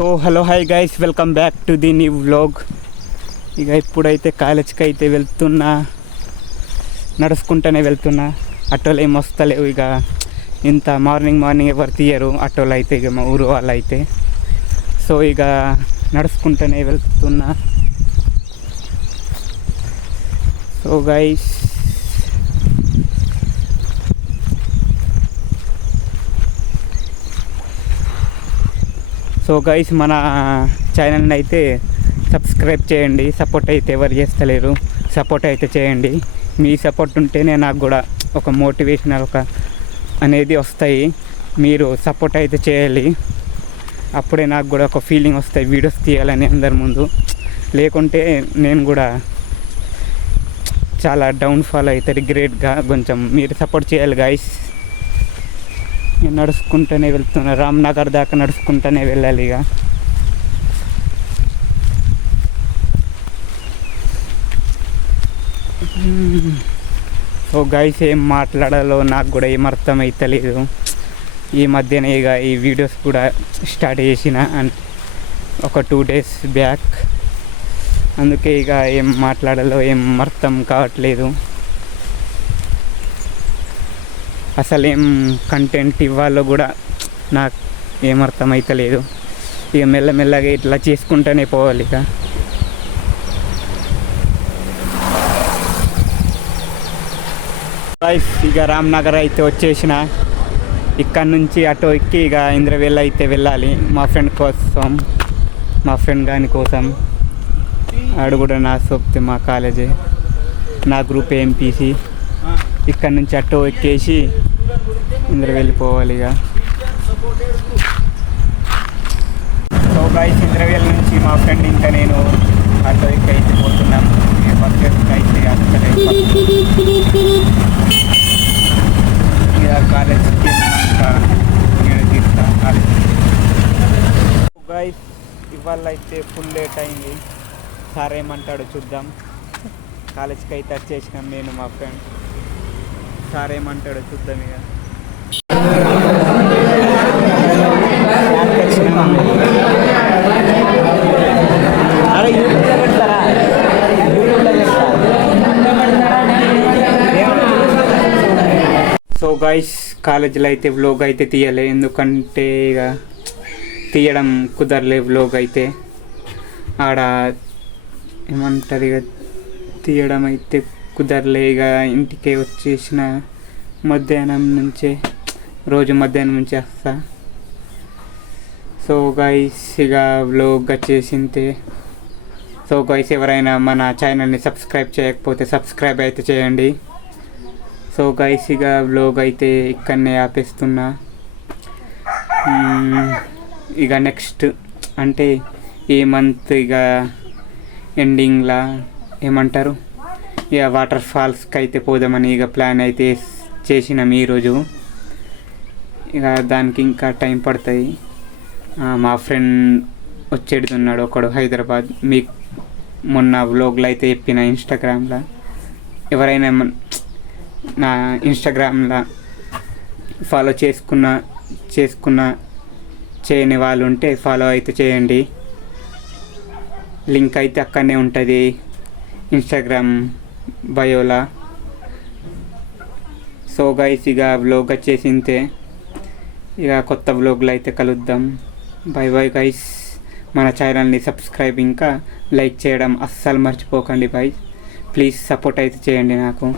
So hello hi guys, welcome back to the new vlog. ఇక ఇప్పుడైతే కాలేజ్కి అయితే వెళ్తున్నా, నడుచుకుంటూనే వెళ్తున్నా. ఆటోలు ఏం వస్తలేవు. ఇక ఇంత మార్నింగ్ ఎవరు తీయరు ఆటోలు అయితే, ఇక మా ఊరు వాళ్ళు అయితే. సో ఇక నడుచుకుంటూనే వెళ్తున్నా. సో గైస్ మన ఛానల్ని అయితే సబ్స్క్రైబ్ చేయండి. సపోర్ట్ అయితే ఎవరు చేస్తలేరు, సపోర్ట్ అయితే చేయండి. మీ సపోర్ట్ ఉంటేనే నాకు కూడా ఒక మోటివేషనల్ అనేది వస్తాయి. మీరు సపోర్ట్ అయితే చేయాలి, అప్పుడే నాకు కూడా ఒక ఫీలింగ్ వస్తాయి వీడియోస్ తీయాలని అందరి ముందు. లేకుంటే నేను కూడా చాలా డౌన్ఫాల్ అవుతుంది గ్రేట్గా. కొంచెం మీరు సపోర్ట్ చేయాలి గాయస్. నేను నడుచుకుంటూనే వెళ్తున్నా, రామ్నగర్ దాకా నడుచుకుంటూనే వెళ్ళాలి. ఇక సో గైస్ ఏం మాట్లాడాలో నాకు కూడా ఏం అర్థం అవుతలేదు. ఈ మధ్యన ఇక ఈ వీడియోస్ కూడా స్టార్ట్ చేసిన ఒక 2 days బ్యాక్. అందుకే ఇక ఏం మాట్లాడాలో ఏం అర్థం కావట్లేదు. అసలు ఏం కంటెంట్ ఇవ్వాలో కూడా నాకు ఏం అర్థం అవుతలేదు. ఇక మెల్లమెల్లగా ఇట్లా చేసుకుంటూనే పోవాలి. ఇక రామ్నగర్ అయితే వచ్చేసిన. ఇక్కడ నుంచి ఆటో ఎక్కి ఇక ఇంద్రవేల్ అయితే వెళ్ళాలి మా ఫ్రెండ్ కోసం, మా ఫ్రెండ్ గాని కోసం. ఆడు కూడా నా సొప్తే మా కాలేజీ, నా గ్రూప్ ఎంపీసీ. ఇక్కడ నుంచి ఆటో ఎక్కేసి ఇంద్ర వెళ్ళిపోవాలి. ఇక సో గైస్ ఇంద్రవేల్ నుంచి మా ఫ్రెండ్ ఇంకా నేను ఆటో ఎక్కి అయితే పోతున్నాం. బస్ అయితే అసలే ఇక కాలేజ్కి నేను తీస్తాను కాలేజ్. గైస్ ఇవాళ అయితే ఫుల్ లేట్ అయింది. సార్ ఏమంటాడో చూద్దాం. కాలేజ్కి అయితే వచ్చేసినాం నేను మా ఫ్రెండ్. సార్ ఏమంటాడో చూద్దాం. ఇక సో గైస్ కాలేజీలో అయితే వ్లాగ్ అయితే తీయలే, ఎందుకంటే ఇక తీయడం కుదరలే. వ్లాగ్ అయితే ఆడ ఏమంటారు, ఇక తీయడం అయితే కుదరలే. ఇక ఇంటికే వచ్చేసిన మధ్యాహ్నం నుంచే, రోజు మధ్యాహ్నం నుంచి వస్తా. సో గైస్ ఇక వ్లాగ్ వచ్చేసింతే. సో గైస్ ఎవరైనా మన ఛానల్ని సబ్స్క్రైబ్ చేయకపోతే సబ్స్క్రైబ్ అయితే చేయండి. సో గైస్ ఇక వ్లాగ్ అయితే ఇక్కడనే ఆపేస్తున్నా. ఇక నెక్స్ట్ అంటే ఈ మంత్ ఇక ఎండింగ్లా ఏమంటారు, ఇక వాటర్ ఫాల్స్కి అయితే పోదామని ఇక ప్లాన్ అయితే చేసినాం ఈరోజు. ఇక దానికి ఇంకా టైం పడుతుంది. మా ఫ్రెండ్ వచ్చేడుతున్నాడు ఒకడు హైదరాబాద్. మీకు మొన్న వ్లాగ్లో అయితే చెప్పిన ఇన్స్టాగ్రామ్లో. ఎవరైనా నా ఇన్స్టాగ్రామ్లో ఫాలో చేసుకున్న చేయని వాళ్ళు ఉంటే ఫాలో అయితే చేయండి. లింక్ అయితే అక్కడనే ఉంటుంది ఇన్స్టాగ్రామ్ బయోలా. సో గైస్ ఇక వ్లాగ్ వచ్చేసింతే. ఇక కొత్త వ్లాగ్లో అయితే కలుద్దాం. By bye guys. మన ఛానల్ని సబ్స్క్రైబ్ ఇంకా లైక్ చేయడం అస్సలు మర్చిపోకండి. బై ప్లీజ్ సపోర్ట్ అయితే చేయండి నాకు.